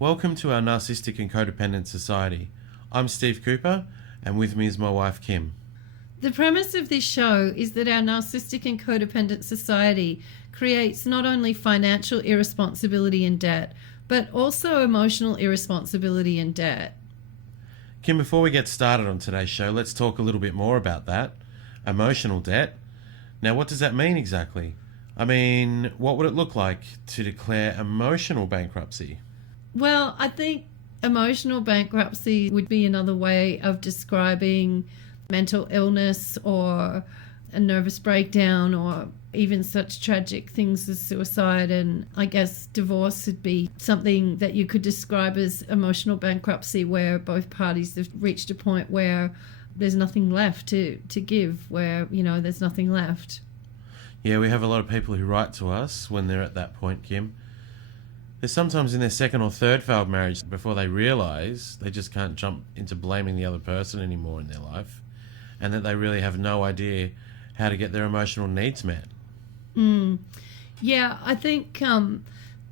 Welcome to our Narcissistic and Codependent Society. I'm Steve Cooper, and with me is my wife Kim. The premise of this show is that our Narcissistic and Codependent Society creates not only financial irresponsibility and debt, but also emotional irresponsibility and debt. Kim, before we get started on today's show, let's talk a little bit more about that. Emotional debt. Now, what does that mean exactly? I mean, what would it look like to declare emotional bankruptcy? Well, I think emotional bankruptcy would be another way of describing mental illness or a nervous breakdown or even such tragic things as suicide. And I guess divorce would be something that you could describe as emotional bankruptcy, where both parties have reached a point where there's nothing left to give, where, there's nothing left. Yeah, we have a lot of people who write to us when they're at that point, Kim. They're sometimes in their second or third failed marriage before they realise they just can't jump into blaming the other person anymore in their life, and that they really have no idea how to get their emotional needs met. Yeah, I think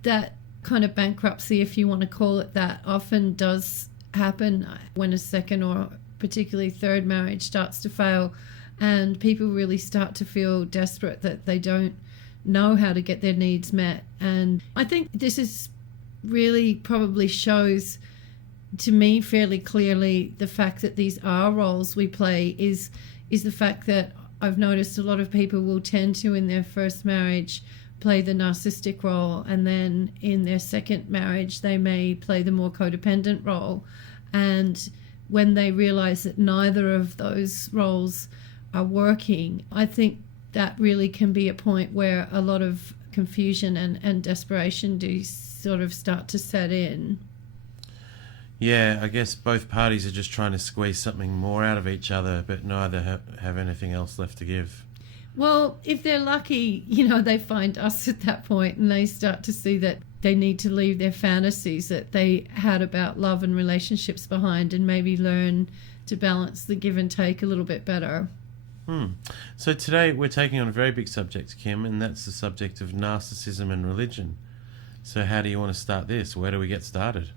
that kind of bankruptcy, if you want to call it that, often does happen when a second or particularly third marriage starts to fail, and people really start to feel desperate that they don't know how to get their needs met. And I think this is really probably shows to me fairly clearly the fact that these are roles we play is the fact that I've noticed a lot of people will tend to, in their first marriage, play the narcissistic role, and then in their second marriage they may play the more codependent role. And when they realize that neither of those roles are working, I think that really can be a point where a lot of confusion and desperation do sort of start to set in. Yeah, I guess both parties are just trying to squeeze something more out of each other, but neither have anything else left to give. Well, if they're lucky, they find us at that point and they start to see that they need to leave their fantasies that they had about love and relationships behind and maybe learn to balance the give and take a little bit better. So today we're taking on a very big subject, Kim, and that's the subject of narcissism and religion. So how do you want to start this? Where do we get started?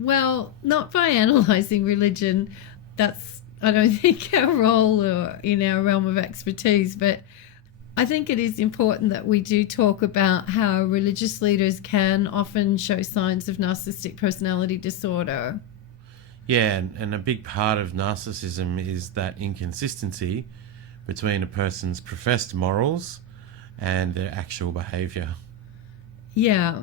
Well, not by analysing religion. That's, I don't think, our role or in our realm of expertise. But I think it is important that we do talk about how religious leaders can often show signs of narcissistic personality disorder. Yeah, and a big part of narcissism is that inconsistency between a person's professed morals and their actual behaviour. Yeah.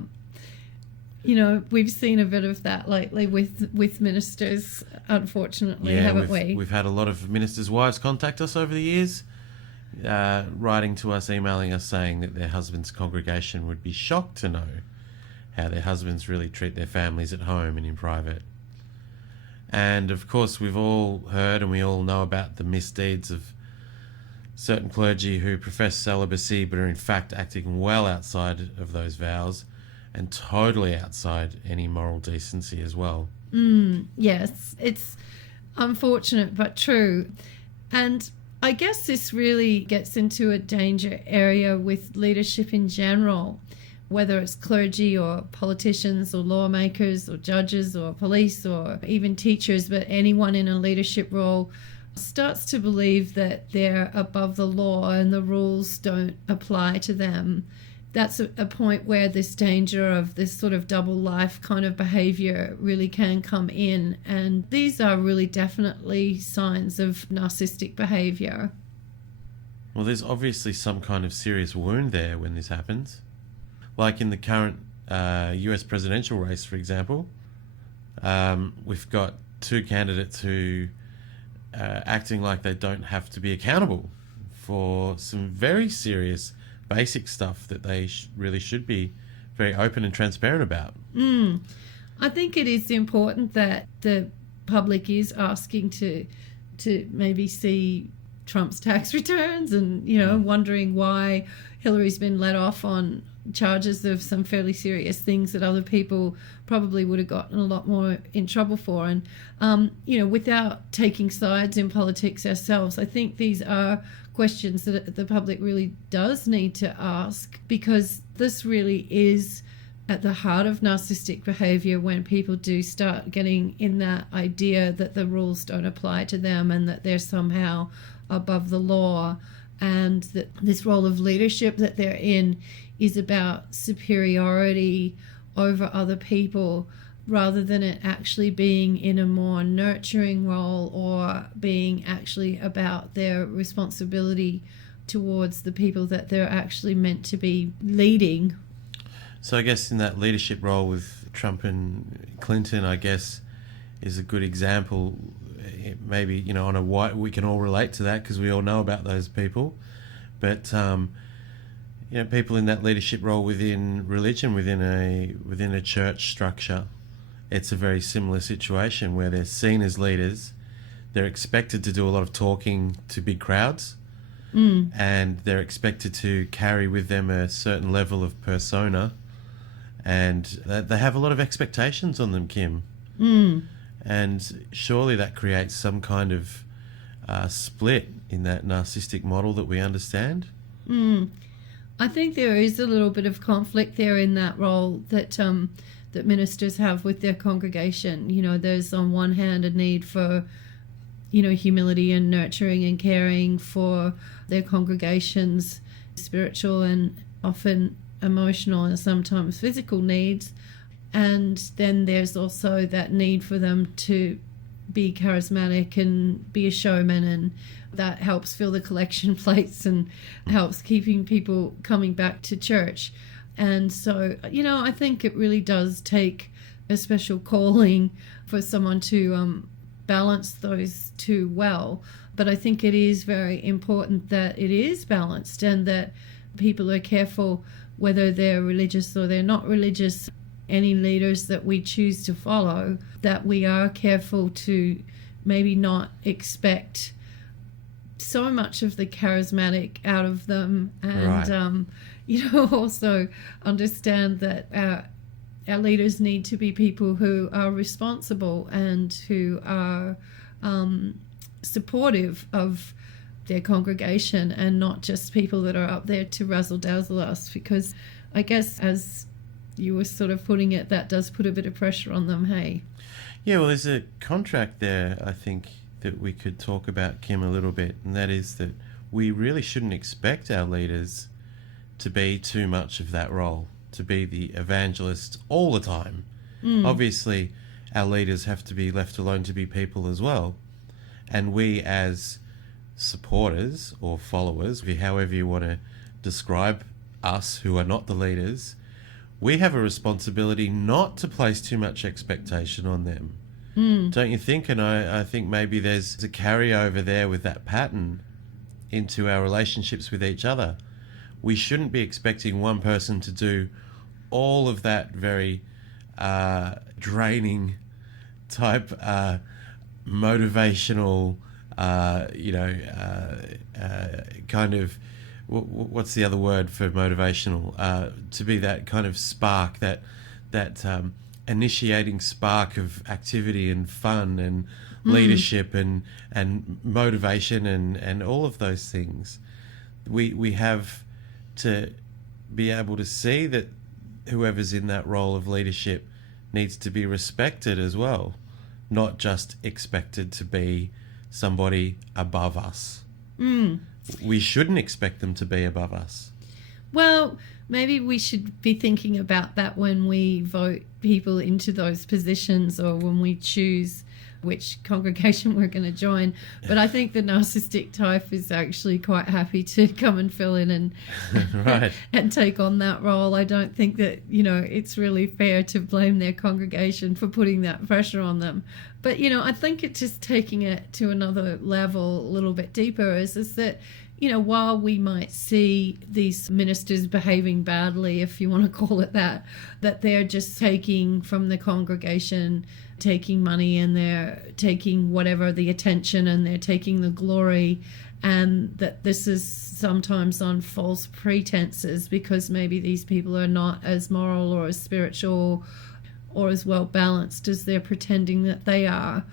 We've seen a bit of that lately with ministers, unfortunately, haven't we? We've had a lot of ministers' wives contact us over the years, writing to us, emailing us, saying that their husband's congregation would be shocked to know how their husbands really treat their families at home and in private. And of course, we've all heard and we all know about the misdeeds of certain clergy who profess celibacy but are in fact acting well outside of those vows and totally outside any moral decency as well. Yes, it's unfortunate but true. And I guess this really gets into a danger area with leadership in general, whether it's clergy or politicians or lawmakers or judges or police or even teachers, but anyone in a leadership role starts to believe that they're above the law and the rules don't apply to them. That's a point where this danger of this sort of double life kind of behavior really can come in. And these are really definitely signs of narcissistic behavior. Well, there's obviously some kind of serious wound there when this happens. Like in the current US presidential race, for example, we've got two candidates who are acting like they don't have to be accountable for some very serious basic stuff that they really should be very open and transparent about. I think it is important that the public is asking to maybe see Trump's tax returns and, wondering why Hillary's been let off on charges of some fairly serious things that other people probably would have gotten a lot more in trouble for. And, without taking sides in politics ourselves, I think these are questions that the public really does need to ask, because this really is at the heart of narcissistic behavior when people do start getting in that idea that the rules don't apply to them and that they're somehow above the law, and that this role of leadership that they're in is about superiority over other people, rather than it actually being in a more nurturing role or being actually about their responsibility towards the people that they're actually meant to be leading. So I guess in that leadership role with Trump and Clinton, I guess, is a good example. Maybe, you know, on a white, we can all relate to that because we all know about those people. But, you know, people in that leadership role within religion, within a church structure, it's a very similar situation where they're seen as leaders. They're expected to do a lot of talking to big crowds. And they're expected to carry with them a certain level of persona. And they have a lot of expectations on them, Kim. And surely that creates some kind of split in that narcissistic model that we understand. I think there is a little bit of conflict there in that role that that ministers have with their congregation. You know, there's on one hand a need for, you know, humility and nurturing and caring for their congregation's spiritual and often emotional and sometimes physical needs. And then there's also that need for them to be charismatic and be a showman, and that helps fill the collection plates and helps keeping people coming back to church. And so, you know, I think it really does take a special calling for someone to balance those two well. But I think it is very important that it is balanced and that people are careful whether they're religious or they're not religious, any leaders that we choose to follow, that we are careful to maybe not expect so much of the charismatic out of them, and you know, also understand that our leaders need to be people who are responsible and who are supportive of their congregation, and not just people that are up there to razzle dazzle us, because I guess, as you were sort of putting it, that does put a bit of pressure on them. Hey, yeah, well, there's a contract there, I think, that we could talk about, Kim, a little bit, and that is that we really shouldn't expect our leaders to be too much of that role, to be the evangelist all the time. Obviously, our leaders have to be left alone to be people as well, and we as supporters or followers, however you want to describe us who are not the leaders, we have a responsibility not to place too much expectation on them. Don't you think? And I think maybe there's a carryover there with that pattern into our relationships with each other. We shouldn't be expecting one person to do all of that very draining type motivational, kind of, what's the other word for motivational? To be that kind of spark, that initiating spark of activity and fun and leadership and motivation and all of those things. We have to be able to see that whoever's in that role of leadership needs to be respected as well, not just expected to be somebody above us. We shouldn't expect them to be above us. Well, maybe we should be thinking about that when we vote people into those positions, or when we choose which congregation we're going to join. But I think the narcissistic type is actually quite happy to come and fill in and right. and take on that role. I don't think that, you know, it's really fair to blame their congregation for putting that pressure on them. But, you know, I think it's just taking it to another level, a little bit deeper, is that, you know, while we might see these ministers behaving badly, if you want to call it that they're just taking from the congregation, taking money, and they're taking whatever the attention, and they're taking the glory, and that this is sometimes on false pretenses because maybe these people are not as moral or as spiritual or as well balanced as they're pretending that they are.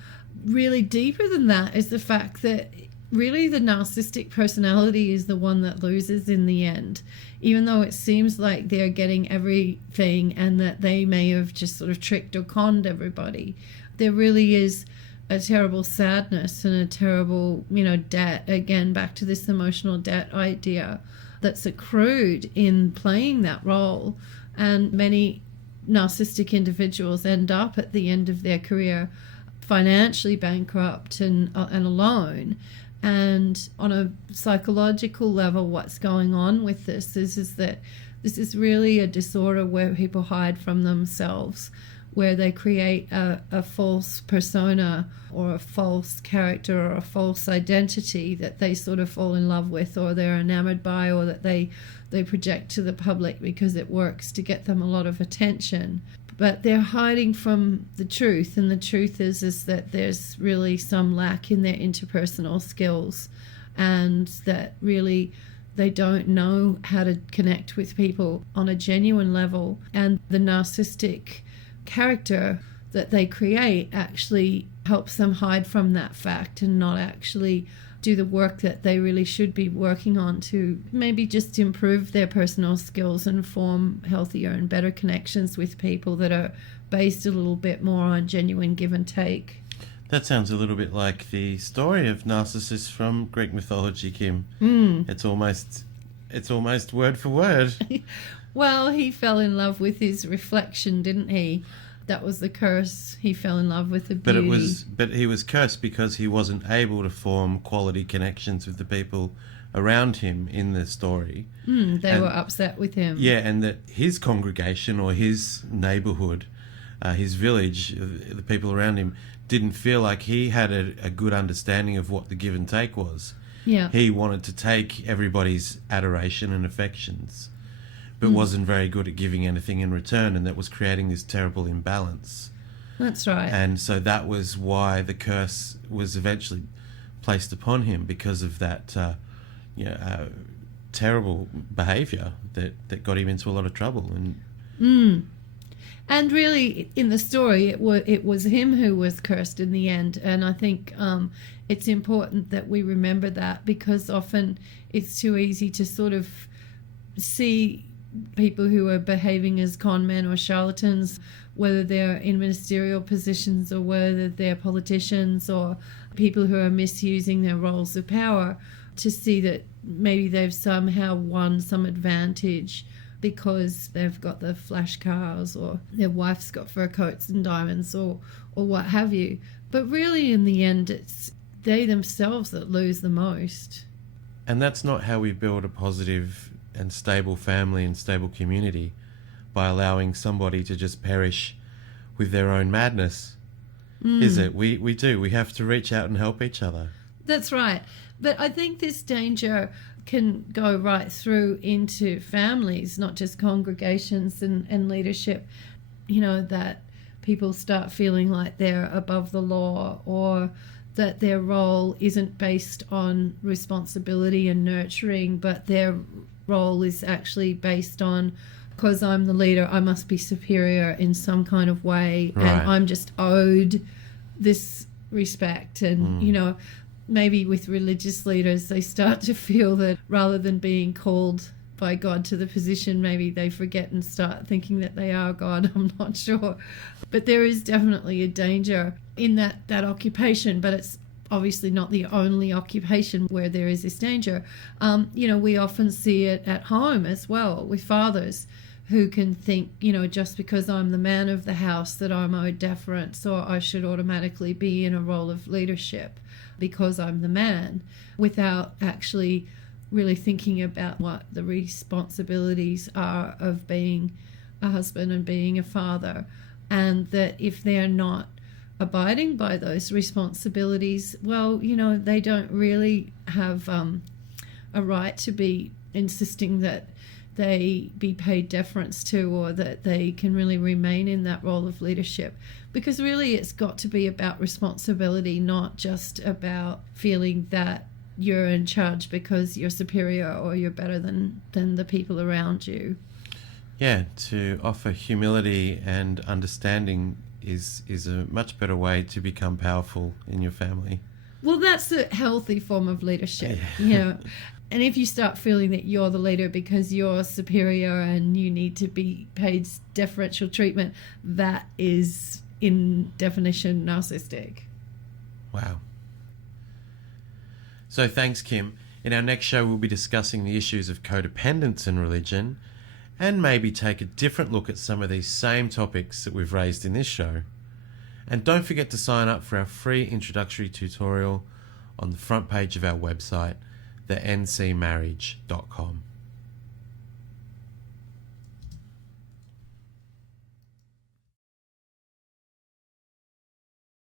Really deeper than that is the fact that really the narcissistic personality is the one that loses in the end, even though it seems like they're getting everything and that they may have just sort of tricked or conned everybody. There really is a terrible sadness and a terrible, debt, again, back to this emotional debt idea that's accrued in playing that role. And many narcissistic individuals end up at the end of their career financially bankrupt and alone. And on a psychological level, what's going on with this is that this is really a disorder where people hide from themselves, where they create a false persona or a false character or a false identity that they sort of fall in love with, or they're enamored by, or that they project to the public because it works to get them a lot of attention. But they're hiding from the truth, and the truth is that there's really some lack in their interpersonal skills, and that really they don't know how to connect with people on a genuine level. And the narcissistic character that they create actually helps them hide from that fact and not actually do the work that they really should be working on to maybe just improve their personal skills and form healthier and better connections with people that are based a little bit more on genuine give and take. That sounds a little bit like the story of Narcissus from Greek mythology, Kim. It's almost word for word. Well, he fell in love with his reflection, didn't he? That was the curse. He fell in love with the beauty. But he was cursed because he wasn't able to form quality connections with the people around him in the story. They were upset with him. Yeah, and that his congregation or his neighborhood, his village, the people around him, didn't feel like he had a good understanding of what the give and take was. Yeah. He wanted to take everybody's adoration and affections, but wasn't very good at giving anything in return, and that was creating this terrible imbalance. That's right. And so that was why the curse was eventually placed upon him, because of that terrible behaviour that got him into a lot of trouble. And really, in the story, it was him who was cursed in the end. And I think it's important that we remember that, because often it's too easy to sort of see people who are behaving as con men or charlatans, whether they're in ministerial positions or whether they're politicians or people who are misusing their roles of power, to see that maybe they've somehow won some advantage because they've got the flash cars, or their wife's got fur coats and diamonds, or what have you. But really, in the end, it's they themselves that lose the most. And that's not how we build a positive and stable family and stable community, by allowing somebody to just perish with their own madness, is it? We do. We have to reach out and help each other. That's right. But I think this danger can go right through into families, not just congregations and leadership, that people start feeling like they're above the law, or that their role isn't based on responsibility and nurturing, but their role is actually based on, because I'm the leader, I must be superior in some kind of way, right, and I'm just owed this respect. And maybe with religious leaders, they start to feel that rather than being called by God to the position, maybe they forget and start thinking that they are God. I'm not sure, but there is definitely a danger in that occupation, but it's obviously not the only occupation where there is this danger. We often see it at home as well, with fathers who can think, just because I'm the man of the house, that I'm owed deference, or I should automatically be in a role of leadership because I'm the man, without actually really thinking about what the responsibilities are of being a husband and being a father. And that if they're not abiding by those responsibilities, well, they don't really have a right to be insisting that they be paid deference to, or that they can really remain in that role of leadership. Because really it's got to be about responsibility, not just about feeling that you're in charge because you're superior or you're better than the people around you. Yeah, to offer humility and understanding is a much better way to become powerful in your family. Well, that's a healthy form of leadership, you know. And if you start feeling that you're the leader because you're superior and you need to be paid deferential treatment, that is, in definition, narcissistic. Wow. So thanks, Kim. In our next show, we'll be discussing the issues of codependence and religion, and maybe take a different look at some of these same topics that we've raised in this show. And don't forget to sign up for our free introductory tutorial on the front page of our website, thencmarriage.com.